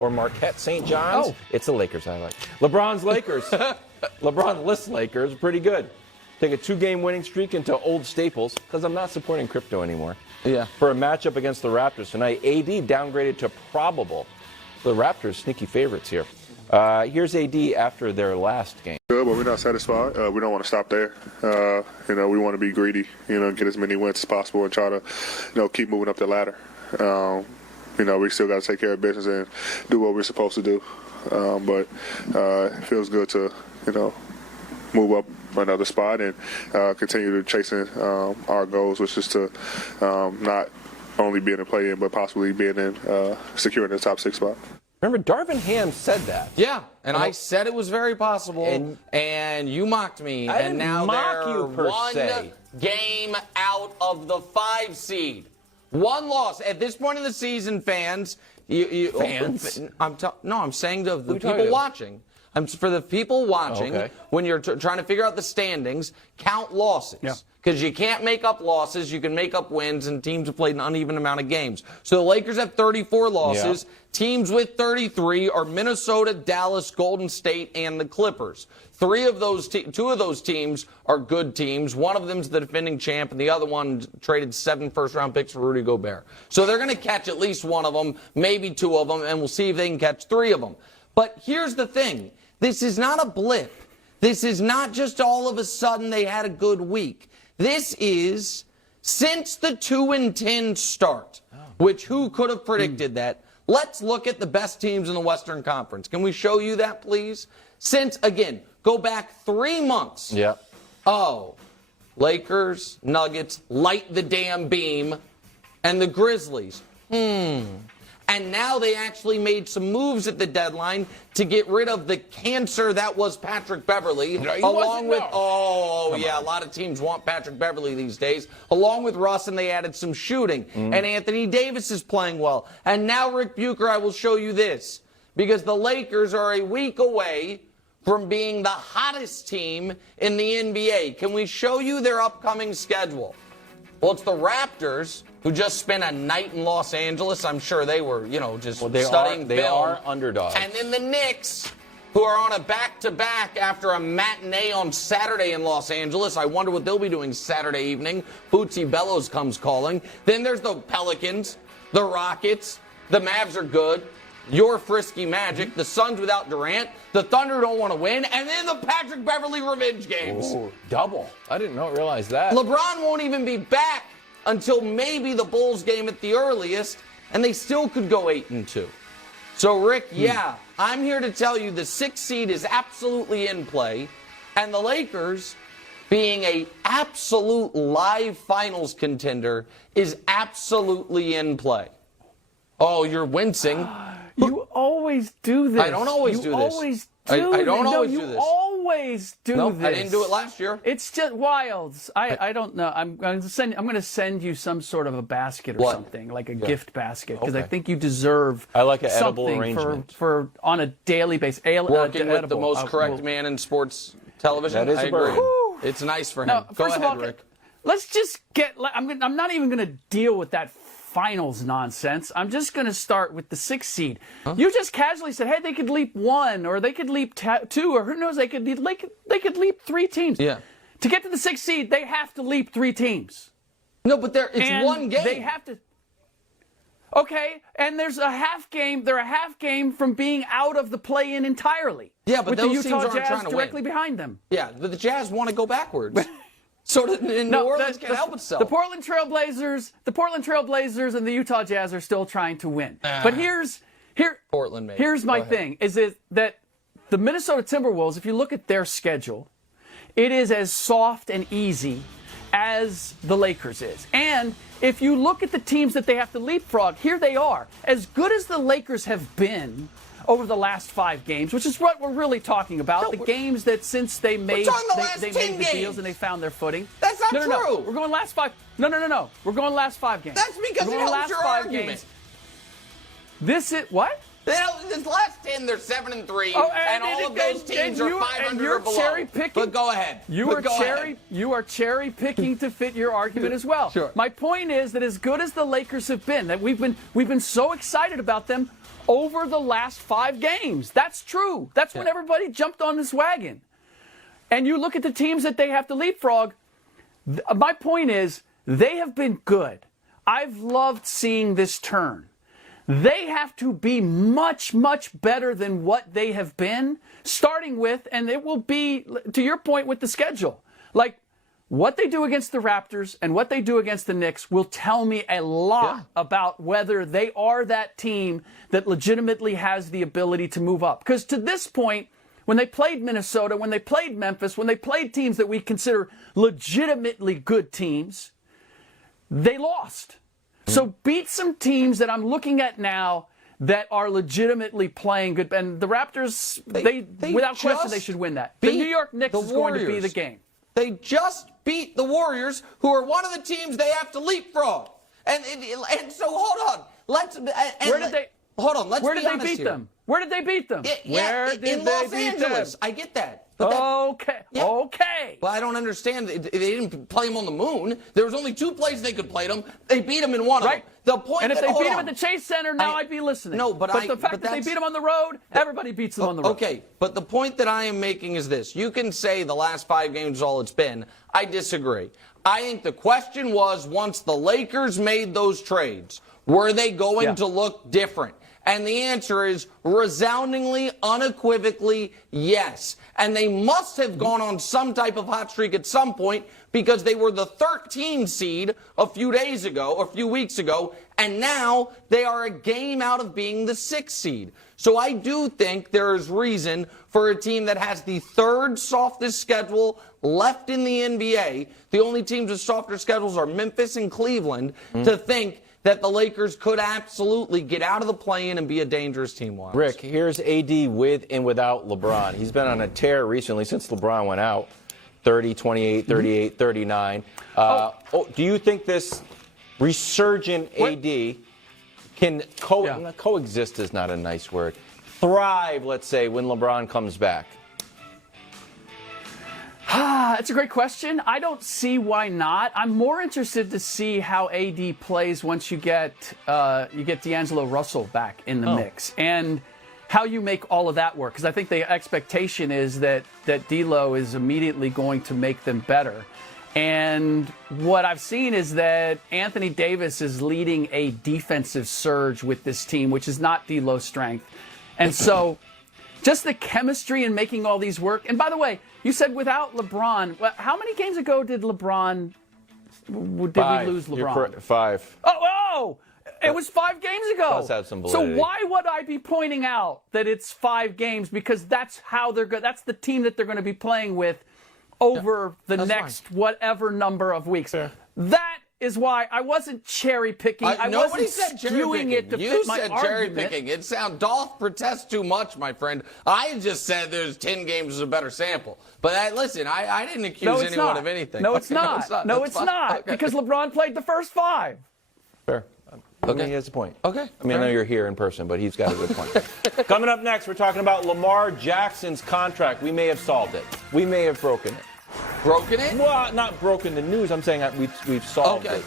or Marquette St. John's. Oh. It's the Lakers I like. LeBron's Lakers. LeBron lists Lakers. Pretty good. Take a 2-game winning streak into old staples because I'm not supporting crypto anymore. Yeah. For a matchup against the Raptors tonight, AD downgraded to probable. The Raptors sneaky favorites here. Here's AD after their last game. Good, but we're not satisfied. We don't want to stop there. We want to be greedy. Get as many wins as possible and try to, keep moving up the ladder. We still got to take care of business and do what we're supposed to do. But it feels good to, move up another spot and continue to chasing our goals, which is to not only be in the play-in, but possibly being in securing the top 6 spot. Remember, Darvin Ham said that. Yeah, and I said it was very possible, and you mocked me. I and didn't now mock they're you, per one se. game out of the 5 seed. One loss. At this point in the season, fans. Fans? I'm saying to the you talking people to? watching. For the people watching, Okay. when you're trying to figure out the standings, count losses. Yeah. Because you can't make up losses, you can make up wins, and teams have played an uneven amount of games. So the Lakers have 34 losses. Yeah. Teams with 33 are Minnesota, Dallas, Golden State, and the Clippers. 2 of those teams are good teams. One of them's the defending champ, and the other one traded 7 first-round picks for Rudy Gobert. So they're going to catch at least one of them, maybe 2 of them, and we'll see if they can catch 3 of them. But here's the thing. This is not a blip. This is not just all of a sudden they had a good week. This is since the 2-10 start, which who could have predicted that? Let's look at the best teams in the Western Conference. Can we show you that, please? Since, again, go back 3 months. Yeah. Oh, Lakers, Nuggets, light the damn beam, and the Grizzlies. And now they actually made some moves at the deadline to get rid of the cancer that was Patrick Beverley. No, he along wasn't, with, no. a lot of teams want Patrick Beverley these days. Along with Russ, and they added some shooting. And Anthony Davis is playing well. And now Rick Bucher, I will show you this. Because the Lakers are a week away from being the hottest team in the NBA. Can we show you their upcoming schedule? Well, it's the Raptors, who just spent a night in Los Angeles. I'm sure they were, just studying film. They are underdogs. And then the Knicks, who are on a back-to-back after a matinee on Saturday in Los Angeles. I wonder what they'll be doing Saturday evening. Bootsy Bellows comes calling. Then there's the Pelicans, the Rockets. The Mavs are good. Your frisky Magic. The Suns without Durant. The Thunder don't want to win. And then the Patrick Beverley revenge games. Ooh, double. I didn't realize that. LeBron won't even be back until maybe the Bulls game at the earliest, and they still could go 8-2. So, Rick, I'm here to tell you the 6th seed is absolutely in play, and the Lakers, being a absolute live finals contender, is absolutely in play. Oh, you're wincing. You always do this. I don't always do this. Always do I don't this. always no, do this. You always do Nope, this. I didn't do it last year. It's just wild. I don't know. I'm going to send you some sort of a basket or something, like a gift basket, because I think you deserve. I like an edible something arrangement for on a daily basis. Working with the most correct man in sports television. That is I a bird. agree. It's nice for him. Now, Go first ahead, of all, Rick. let's just get. I'm not even going to deal with that finals nonsense. I'm just going to start with the 6th seed. You just casually said, hey, they could leap 1, or they could leap 2, or who knows, they could leap 3 teams. Yeah. To get to the 6th seed, they have to leap 3 teams. No, but it's one game. They have to. Okay, and there's a half game. They're a half game from being out of the play-in entirely. Yeah, but with those the Utah teams aren't Jazz trying to directly win. behind them. Yeah, but the Jazz want to go backwards. So New Orleans can't help itself. The Portland Trailblazers and the Utah Jazz are still trying to win. But here's my thing, is that the Minnesota Timberwolves, if you look at their schedule, it is as soft and easy as the Lakers is. And if you look at the teams that they have to leapfrog, here they are. As good as the Lakers have been over the last 5 games, which is what we're really talking about. No, the games that since they made the made the games. deals and they found their footing. That's not no, true. No. We're going last 5. No. We're going last 5 games. That's because we're it going helps last your 5 argument. games. This is what? This last 10, they're 7-3, and all of those teams are 500 or below. Cherry picking. But go ahead. You are cherry picking to fit your argument as well. Sure. My point is that as good as the Lakers have been, that we've been so excited about them, over the last 5 games. That's true. That's when everybody jumped on this wagon. And you look at the teams that they have to leapfrog. My point is, they have been good. I've loved seeing this turn. They have to be much, much better than what they have been, starting with, and it will be, to your point with the schedule, like what they do against the Raptors and what they do against the Knicks will tell me a lot about whether they are that team that legitimately has the ability to move up. Because to this point, when they played Minnesota, when they played Memphis, when they played teams that we consider legitimately good teams, they lost. So beat some teams that I'm looking at now that are legitimately playing good. And the Raptors, they without question, they should win that. The New York Knicks is going to be the game. They just beat the Warriors, who are one of the teams they have to leapfrog. And so hold on. Hold on. Let's Where be did they honest beat here. them? Where did they beat them? Where did in they Los beat Angeles. them? I get that. Okay. Well, I don't understand. They didn't play them on the moon. There was only 2 places they could play them. They beat them in one of them. The point. And if they beat them at the Chase Center, now I'd be listening. No, but the fact that they beat them on the road, everybody beats them on the road. Okay, but the point that I am making is this. You can say the last 5 games is all it's been. I disagree. I think the question was, once the Lakers made those trades, were they going to look different? And the answer is resoundingly, unequivocally, yes. And they must have gone on some type of hot streak at some point because they were the 13 seed a few weeks ago, and now they are a game out of being the 6th seed. So I do think there is reason for a team that has the 3rd softest schedule left in the NBA, the only teams with softer schedules are Memphis and Cleveland, to think that the Lakers could absolutely get out of the play-in and be a dangerous team-wise. Rick, here's AD with and without LeBron. He's been on a tear recently since LeBron went out. 30, 28, 38, 39. Do you think this resurgent AD can coexist is not a nice word. Thrive, let's say, when LeBron comes back? That's a great question. I don't see why not. I'm more interested to see how AD plays once you get D'Angelo Russell back in the mix, and how you make all of that work. Because I think the expectation is that D'Lo is immediately going to make them better. And what I've seen is that Anthony Davis is leading a defensive surge with this team, which is not D'Lo's strength. And so just the chemistry and making all these work. And by the way, you said without LeBron. How many games ago did we lose LeBron? 5. Oh! It was 5 games ago. Does have some validity. So why would I be pointing out that it's 5 games? Because that's how they're good. That's the team that they're going to be playing with over the next whatever number of weeks. Fair. That is why I wasn't cherry picking. I wasn't skewing it to fit my argument. You said cherry picking. It sounds Dolph protests too much, my friend. I just said there's 10 games is a better sample. But listen, I didn't accuse anyone of anything. No, it's not. No, it's not. Because LeBron played the first 5. Fair. I mean, he has a point. Okay. I mean, I know you're here in person, but he's got a good point. Coming up next, we're talking about Lamar Jackson's contract. We may have solved it. We may have broken it. Broken it? Well, not broken the news. I'm saying that we've solved it.